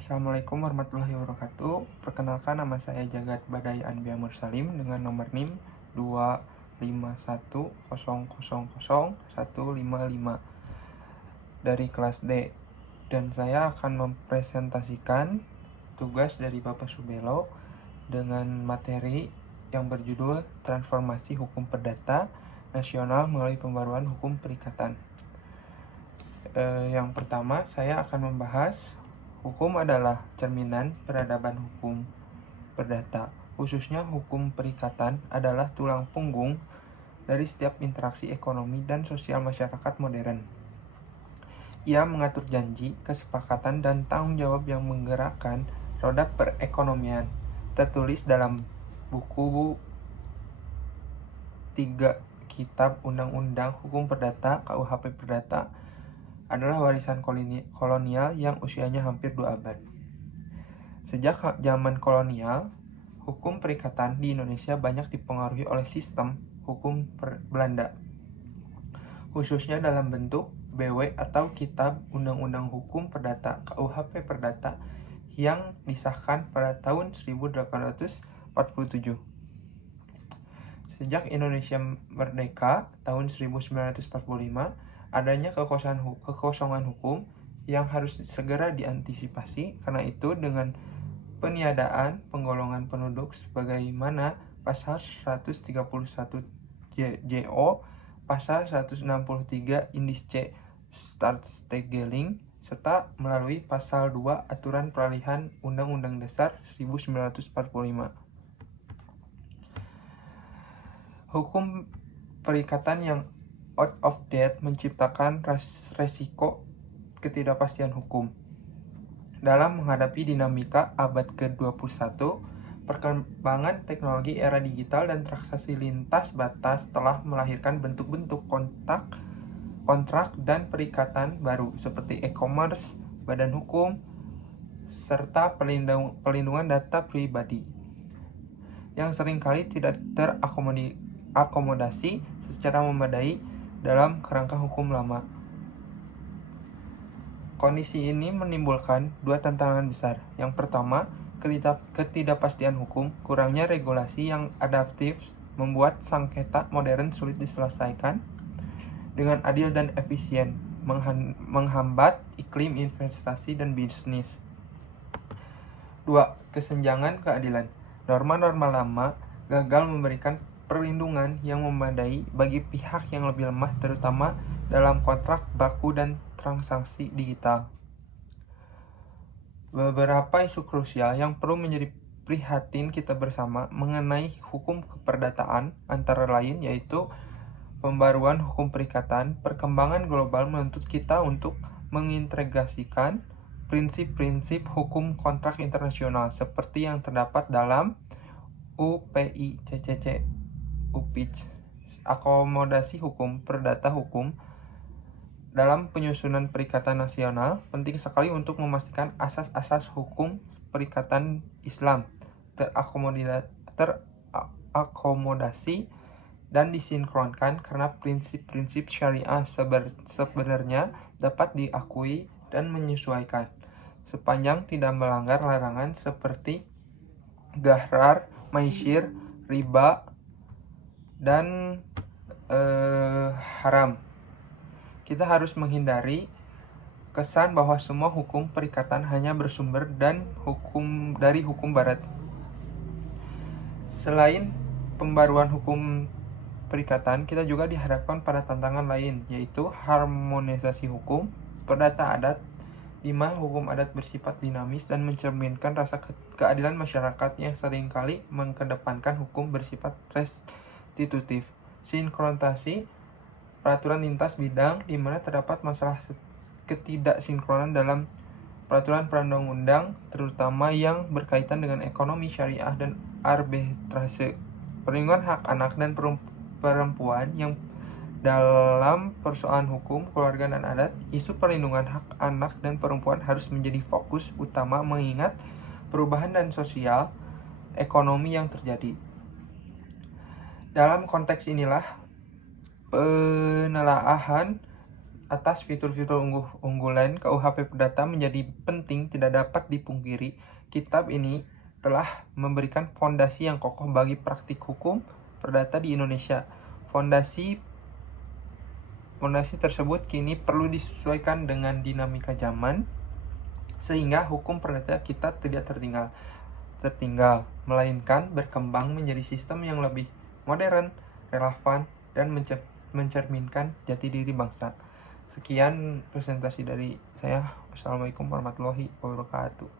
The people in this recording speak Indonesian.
Assalamualaikum warahmatullahi wabarakatuh. Perkenalkan, nama saya Jagat Badai Anbia Mursalim dengan nomor NIM 251000155 dari kelas D. Dan saya akan mempresentasikan tugas dari Bapak Subelo dengan materi yang berjudul Transformasi Hukum Perdata Nasional melalui Pembaruan Hukum Perikatan. Yang pertama, saya akan membahas hukum adalah cerminan peradaban hukum perdata. Khususnya hukum perikatan adalah tulang punggung dari setiap interaksi ekonomi dan sosial masyarakat modern. Ia mengatur janji, kesepakatan, dan tanggung jawab yang menggerakkan roda perekonomian. Tertulis dalam buku 3 Kitab Undang-Undang Hukum Perdata (KUHP Perdata) adalah warisan kolonial yang usianya hampir 2 abad. Sejak zaman kolonial, hukum perikatan di Indonesia banyak dipengaruhi oleh sistem hukum Belanda, khususnya dalam bentuk BW atau Kitab Undang-Undang Hukum Perdata (KUHP Perdata) yang disahkan pada tahun 1847. Sejak Indonesia merdeka tahun 1945, adanya kekosongan hukum yang harus segera diantisipasi. Karena itu, dengan peniadaan penggolongan penduduk sebagaimana pasal 131 JO, pasal 163 Indis C Staatstegeling, serta melalui pasal 2 Aturan Peralihan Undang-Undang Dasar 1945. Hukum perikatan yang out of date menciptakan resiko ketidakpastian hukum. Dalam menghadapi dinamika abad ke-21, perkembangan teknologi era digital dan transaksi lintas batas telah melahirkan bentuk-bentuk kontrak dan perikatan baru seperti e-commerce, badan hukum, serta pelindungan data pribadi yang seringkali tidak terakomodasi secara memadai dalam kerangka hukum lama. Kondisi ini menimbulkan 2 tantangan besar. Yang pertama, ketidakpastian hukum. Kurangnya regulasi yang adaptif membuat sengketa modern sulit diselesaikan dengan adil dan efisien, menghambat iklim investasi dan bisnis. 2. Kesenjangan keadilan. Norma-norma lama gagal memberikan perlindungan yang memadai bagi pihak yang lebih lemah, terutama dalam kontrak baku dan transaksi digital. Beberapa isu krusial yang perlu menjadi prihatin kita bersama mengenai hukum keperdataan antara lain yaitu pembaruan hukum perikatan. Perkembangan global menuntut kita untuk mengintegrasikan prinsip-prinsip hukum kontrak internasional seperti yang terdapat dalam UPICCC, akomodasi hukum perdata hukum. Dalam penyusunan perikatan nasional, penting sekali untuk memastikan asas-asas hukum perikatan Islam terakomodasi dan disinkronkan, karena prinsip-prinsip syariah sebenarnya dapat diakui dan menyesuaikan sepanjang tidak melanggar larangan seperti gharar, maisir, riba, dan haram. Kita harus menghindari kesan bahwa semua hukum perikatan hanya bersumber dari hukum barat. Selain pembaruan hukum perikatan, kita juga dihadapkan pada tantangan lain, yaitu harmonisasi hukum perdata adat, di mana hukum adat bersifat dinamis dan mencerminkan rasa keadilan masyarakat yang seringkali mengedepankan hukum bersifat restitutif. Sinkronisasi peraturan lintas bidang, di mana terdapat masalah ketidaksinkronan dalam peraturan perundang-undang, terutama yang berkaitan dengan ekonomi syariah dan arbitrase. Perlindungan hak anak dan perempuan yang dalam persoalan hukum, keluarga, dan adat. Isu perlindungan hak anak dan perempuan harus menjadi fokus utama mengingat perubahan dan sosial ekonomi yang terjadi. Dalam konteks inilah penelaahan atas fitur-fitur unggulan KUHP Perdata menjadi penting tidak dapat dipungkiri. Kitab ini telah memberikan fondasi yang kokoh bagi praktik hukum perdata di Indonesia. Fondasi tersebut kini perlu disesuaikan dengan dinamika zaman, sehingga hukum perdata kita tidak tertinggal, melainkan berkembang menjadi sistem yang lebih modern, relevan, dan mencerminkan jati diri bangsa. Sekian presentasi dari saya. Wassalamualaikum warahmatullahi wabarakatuh.